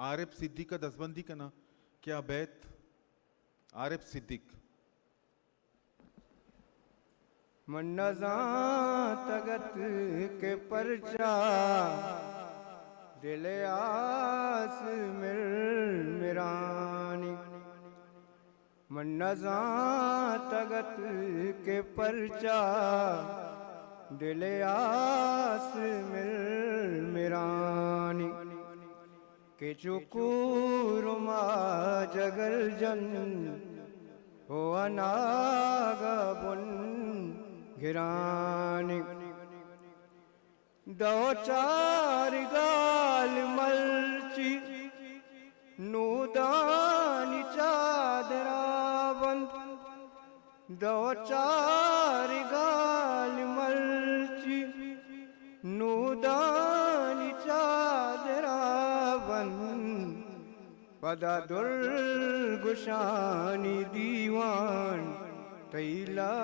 आरिफ सिद्दीक का दसबंदी का ना क्या बैत। आरिफ सिद्दीक। मन्नजा तगत के परचा दिल आस मिर मिरानी। मन्नजा तगत के परचा दिल आस मिर मिरानी। के चुकूरुमा जगर जन हो अनागा बुन गिरानी। दो चार गाल मलची नूदानी चादरावन। दो चार गाल मलची नूदानी चादरावन। पदा दुर्गुशानी दीवान तैला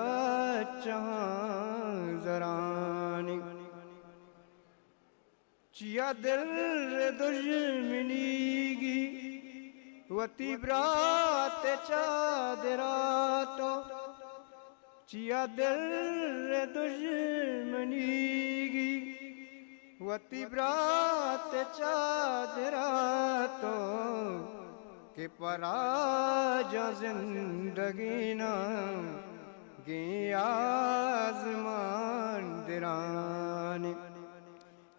चहाँ जरानी। चिया दिल दुश्मनीगी वती ब्रात चादरातो। चिया दिल दुश्मनीगी वती ब्रात चादरातो। के पराजा जिंदगी ना गे आज़मान दिरानी।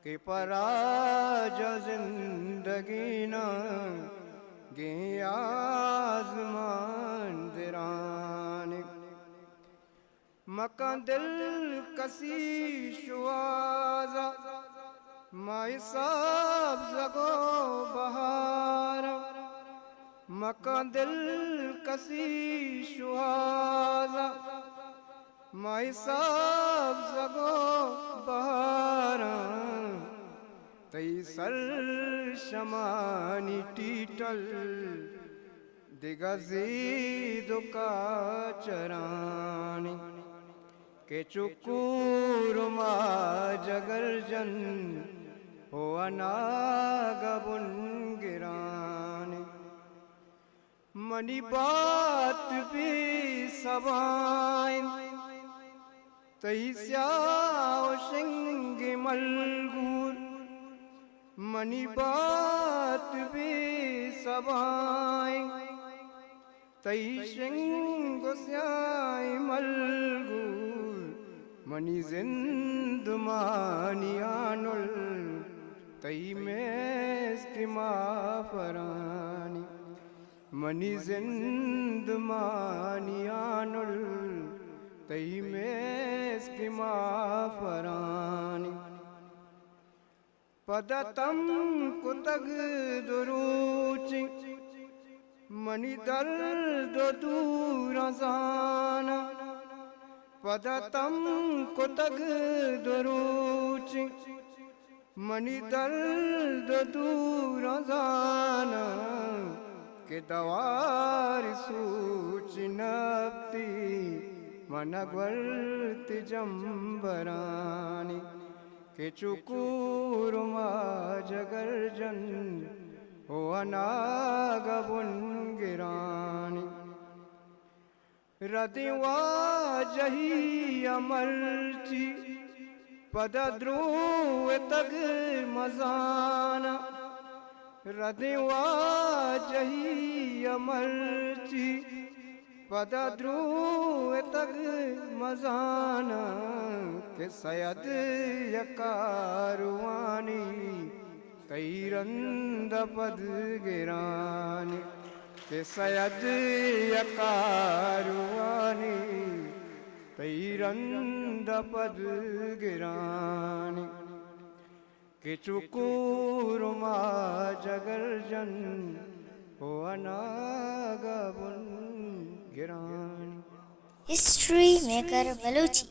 के पराजा जिंदगी ना गे आज़मान दिरानी। मकान दिल कसी शुआजा माई साब जगो बहारा। मकान दिल कसी शुआजा माई साब जगो बहारा। तई सर शमानी टीटल दिगज़ीदो का चरानी। के चुकूरुमा जगर जन हो अनागबुन गिरानी। मनी बात भी सवाइन तई स्याओ शिंग मलगूर। मनी बात भी सवाइन तई शिंग स्याई मलगूर। मनी जिंदमानी आनुल तई में फरानी। मनी जिंदमानी आनुल तई में फरानी। पदतम कुतग दुरूची मनी दर्द दूर जाना। पदतम कुतग दुरूची मनी दर्द दूर जाना। के दवार सूच नपती मनगवर्त जंबरानी। के चुकूरुमा जगर जन हो अनागबुन गिरानी। रदिवा जही अमरची पद द्रुव तग मजाना। रदिवा जही अमरची पद द्रुव तग मजाना। के सयद यकारुआनी कई रंद पद गिरानी। के सयद यकारुआनी कई रंद पद गिरानी। के चुकूरुमा जगर जन हो अनागबुन गिरानी। History maker Balochi.